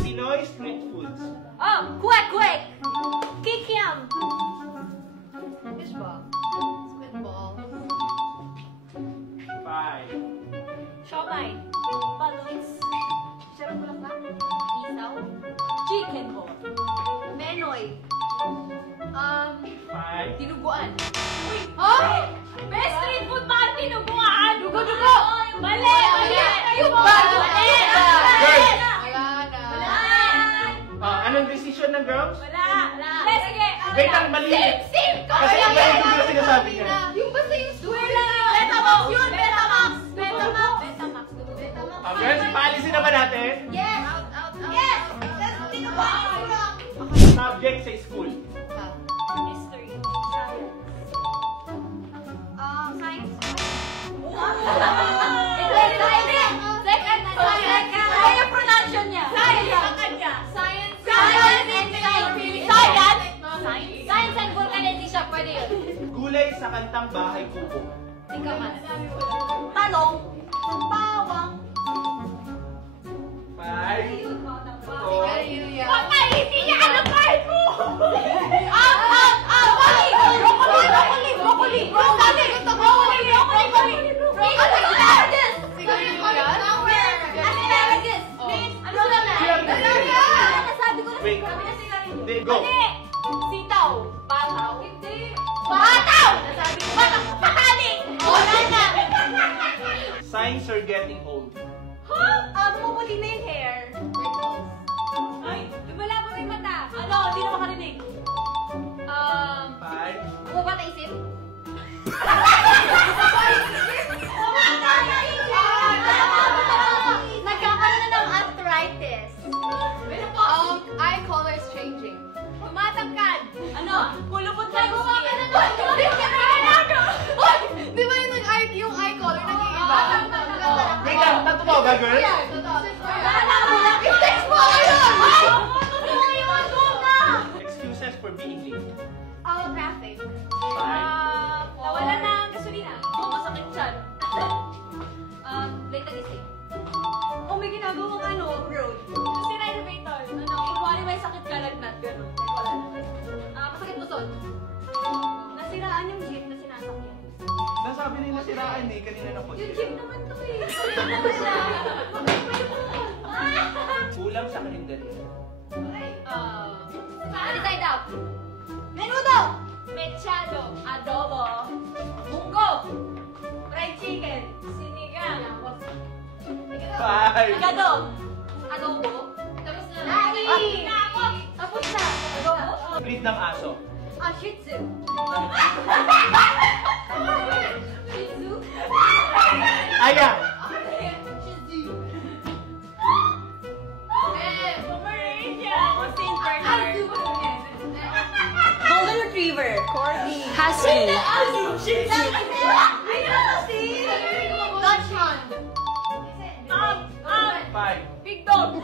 Pinoy street foods. Oh, kwek-kwek! Kikiam! Fishball. Squid ball. 5. Siomay. Balloons. Sarap bulaklak. Isaw. Chicken ball. Menoy. 5. Dinuguan. Uy! Oh! Best street food ba ang dinuguan? Dugo-dugo! Mali! Mali! Ayun ba? Mali! Girls! Wala na! Anong decision ng girls? Wala! Wala! Sige! Wait lang, mali. Sim! Kasi iba yung hindi sinasabi niya. Yung basta yung wala! Betamax yun! Betamax! Betamax! Betamax! Betamax! Girls, paalisin naman natin. Yes! Yes! Dinuguan! Subject sa school. History. Science. Second. Kaya yung pronunciation niya. Science. Science and vulcanization. Pwede yun. Gulay sa kantang Bahay Kubo. Ikaman. Talong. Bawang. 5. Papaisi niya! Ano kahit mo? Broccoli! Wait. Hindi, go. Sitaw. Bataw. Bataw! Pataling! Wala na! Signs are getting old. Pumuputi na yung hair. Ay, wala pa may mata. Ano, hindi na makarinig. 5. Bumaba na isip? Nagkakaroon na ng arthritis. Eye color is changing. Tumatangkad. Ano? Kulupot na yung skin. Di ba yung eye color nag-iiba? Wait lang, totoo ba, girls? I-text mo ako yun! Excuses for being late. Traffic. 5. Nawala na ang gasolina. Masakit siyan. Late nagising. Oh, may ginagawang road. Si elevator. Kuwari may sakit ka lagnat. Ganun. Wala naman. Masakit puson. Nasiraan yung jeep na sinasakyan. Nasabi na yung nasiraan eh, kanina na po. Yung jeep naman to eh. Kulang sa kalendaryo. Side up. Menudo. Mechado. Adobo. Munggo. Fried chicken. Sinigang. 5. Agado. Adobo. Tapos na. Tapos na. Adobo. Breed ng aso. Shih Tzu. Shih Tzu. Aya. Shih Tzu. Pomeranian. Saint Bernard. Golden Retriever. Corgi. Husky. Shih Tzu. Dachshund. 5. Big dog.